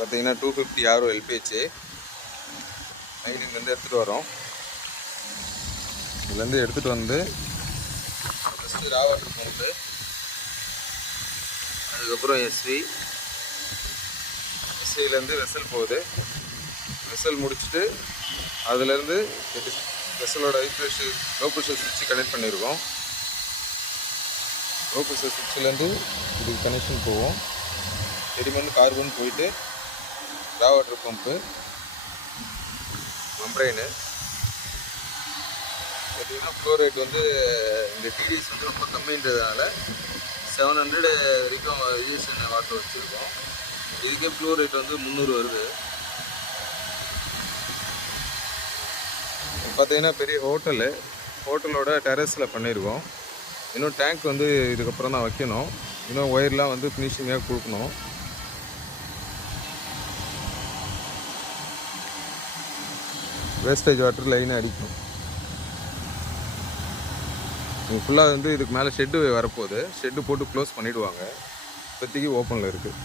பார்த்தீங்கன்னா 250 RO LPH மைனிங்லேருந்து எடுத்துகிட்டு வரோம். இதுலேருந்து எடுத்துகிட்டு வந்து ஃபஸ்ட்டு ரா வாட்டர் பம்பு, அதுக்கப்புறம் எஸ்விலேருந்து வெசல் போகுது. வெசல் முடிச்சுட்டு அதுலேருந்து வெசலோட லோ ப்ரெஷர் சுவிட்சு கனெக்ட் பண்ணியிருக்கோம். லோ ப்ரெஷர் சுவிட்சிலேருந்து இதுக்கு கனெக்ஷன் போவோம். செடிமண் கார்பன் போயிட்டு ரா வாட்டர் பம்பு, மெம்பரைனு பார்த்தீங்கன்னா ஃப்ளோ ரேட் வந்து இந்த டிடிஎஸ் வந்து ரொம்ப கம்மின்றதுனால 700 வரைக்கும் யூஎஸ்என் வாட்டர் வச்சுருக்கோம். இதுக்கே ஃப்ளோ ரேட் வந்து 300 வருது. பார்த்தீங்கன்னா பெரிய ஹோட்டலோட டெரஸில் பண்ணியிருக்கோம். இன்னும் டேங்க் வந்து இதுக்கப்புறம் தான் வைக்கணும். இன்னும் ஒயர்லாம் வந்து ஃபினிஷிங்காக கொடுக்கணும். வேஸ்டேஜ் வாட்டர் லைனாக அடிக்கணும். ஃபுல்லாக வந்து இதுக்கு மேலே ஷெட்டு வரப்போகுது. ஷெட்டு போட்டு க்ளோஸ் பண்ணிவிடுவாங்க. இப்போதைக்கு ஓப்பனில் இருக்குது.